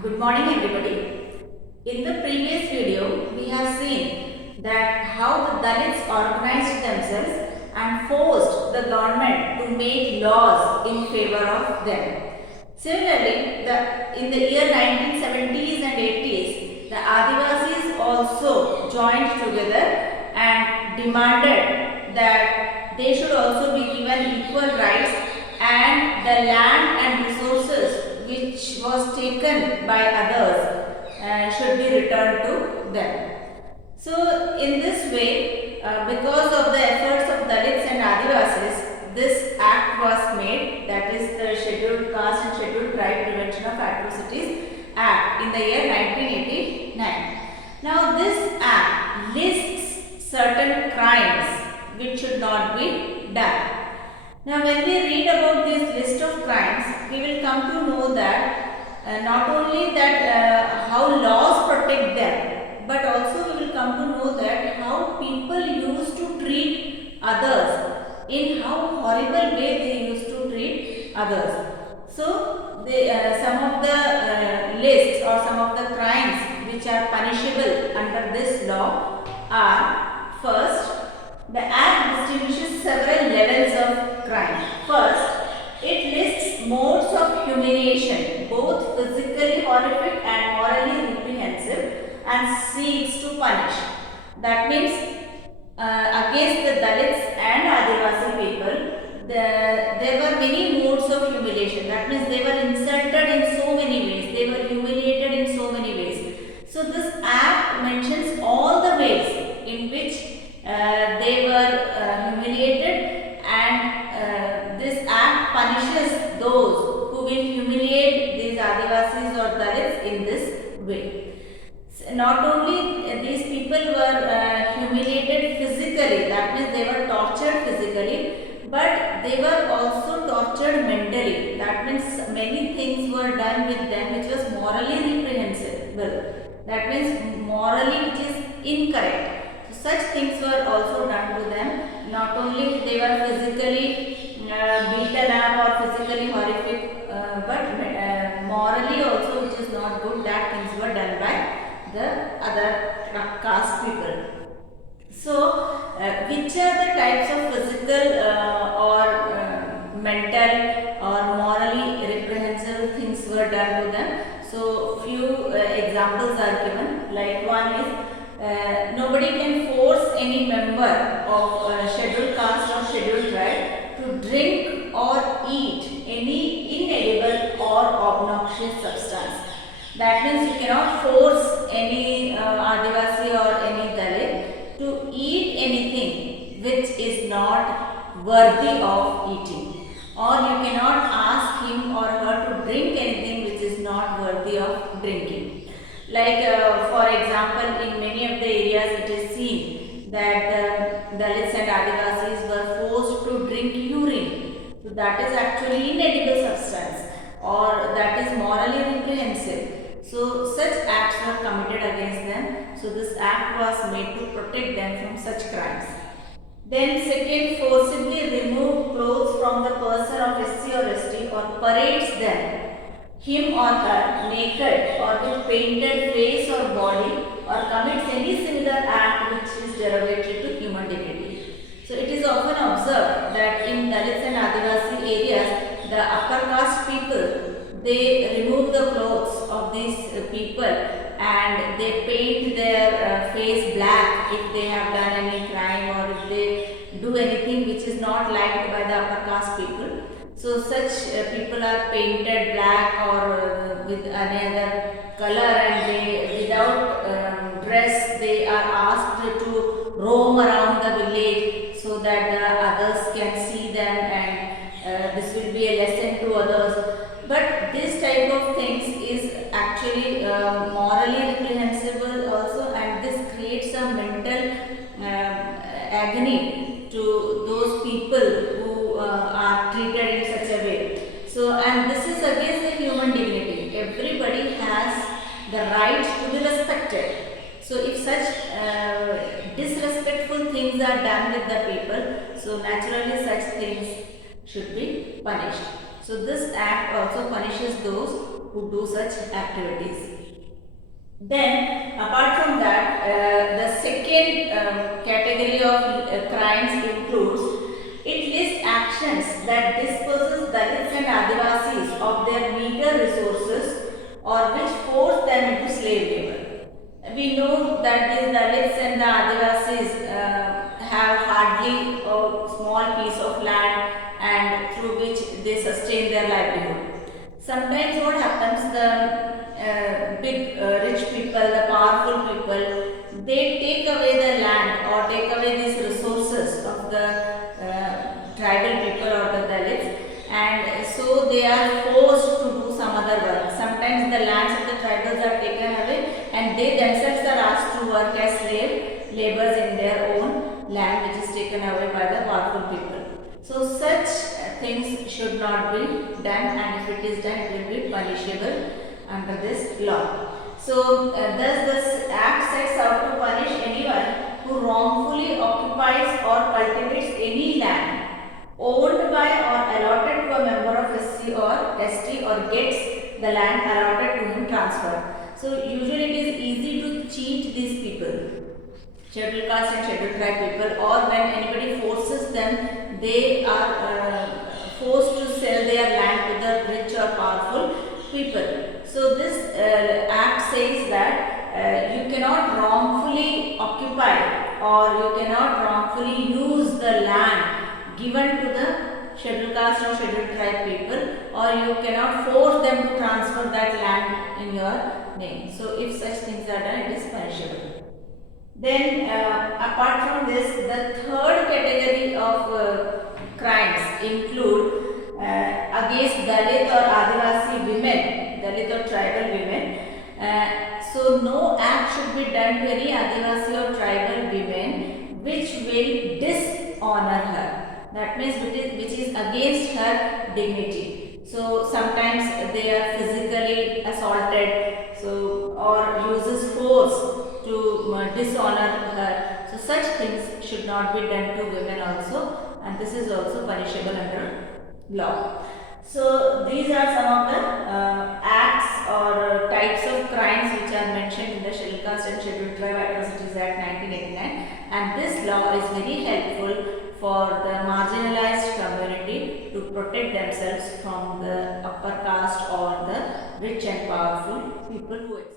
Good morning everybody. In the previous video, we have seen that how the Dalits organized themselves and forced the government to make laws in favor of them. Similarly, in the year 1970s and 80s, the Adivasis also joined together and demanded that they should also be given equal rights and the land and resources which was taken by others should be returned to them. So in this way, because of the efforts of Dalits and Adivasis, this act was made, that is the Scheduled Caste and Scheduled Tribe Prevention of Atrocities Act in the year 1989. Now this act lists certain crimes which should not be done. Now when we read about this list of crimes, we will come to know that not only that how laws protect them, but also we will come to know that how people used to treat others, in how horrible way they used to treat others. So some of the lists or some of the crimes which are punishable under this law are: first, the Act distinguishes several levels of crime. First, it lists modes of humiliation, both physically horrific and morally reprehensible, and seeks to punish. That means against the Dalits and Adivasi people, there were many modes of humiliation. That means they were insulted in so many ways, they were humiliated in so many ways. So this act mentions all the ways in which they were humiliated, and this act punishes those who will humiliate these Adivasis or Dalits in this way. Not only these people were humiliated physically, that means they were tortured physically, but they were also tortured mentally. That means many things were done with them which was morally reprehensible. That means morally which is incorrect. Such things were also done to them. Not only they were physically beaten up or physically horrific, but morally also, which is not good, that things were done by the other caste people. So, which are the types of physical or mental or morally reprehensible things were done to them? So, few examples are given. Like one is, nobody can force any member of scheduled caste or scheduled tribe to drink or eat any inedible or obnoxious substance. That means you cannot force any Adivasi or any Dalit to eat anything which is not worthy of eating, or you cannot ask him or her to drink anything which is not worthy of drinking. Like for example, in many of the areas it is seen that the Dalits and Adivasis were forced to drink urine. So that is actually inedible substance, or that is morally reprehensible. So such acts were committed against them. So this act was made to protect them from such crimes. Then second, forcibly remove clothes from the person of SC or ST or parades them, him or her, naked or with painted face or body, or commits any similar act which is derogatory to human dignity. So it is often observed that in Dalits and Adivasi areas, the upper caste people, they remove the clothes of these people and they paint their face black if they have done any crime or if they do anything which is not liked by the upper caste people. So such people are painted black or with any other color, and they without dress they are asked to roam around the village so that the others can see them, and this will be a lesson to others. But this type of things is actually morally reprehensible also, and this creates a mental agony to those people who are treated in such a way. So, and this is against the human dignity. Everybody has the right to be respected. So, if such disrespectful things are done with the people, so naturally such things should be punished. So this act also punishes those who do such activities. Then, apart from that, the second category of crimes includes it lists actions that dispossess Dalits and Adivasis of their meager resources or which force them into slave labor. We know that these Dalits and the Adivasis have hardly a small piece of land and through which they sustain their livelihood. Sometimes what happens, the big rich people, the powerful people, they take away the land or take away these resources of the tribal people or the Dalits, and so they are forced to do some other work. Sometimes the lands of the tribals are taken away and they themselves are asked to work as slave laborers in their own land which is taken away by the powerful people. So such things should not be done, and if it is done it will be punishable under this law. So thus this act sets out to punish anyone who wrongfully occupies or cultivates any land owned by or allotted to a member of SC or ST or gets the land allotted to him transferred. So usually it is easy to cheat these people, scheduled caste and scheduled tribe people, or when anybody forces them, they are forced to sell their land to the rich or powerful people. So this act says that you cannot wrongfully occupy or you cannot wrongfully use the land given to the scheduled caste or scheduled tribe people, or you cannot force them to transfer that land in your name. So if such things are done, it is punishable. Then apart from this, the third category of crimes include against Dalit or Adivasi women, Dalit or tribal women. So no act should be done to any Adivasi or tribal women which will dishonor her. That means which is against her dignity. So sometimes they are physically assaulted, so or uses force to dishonor her. So such things should not be done to women also, and this is also punishable under law. So these are some of the acts or types of crimes which are mentioned in the Scheduled Caste and Scheduled Tribe Atrocities Act 1989, and this law is very helpful for the marginalized community to protect themselves from the upper caste or the rich and powerful people who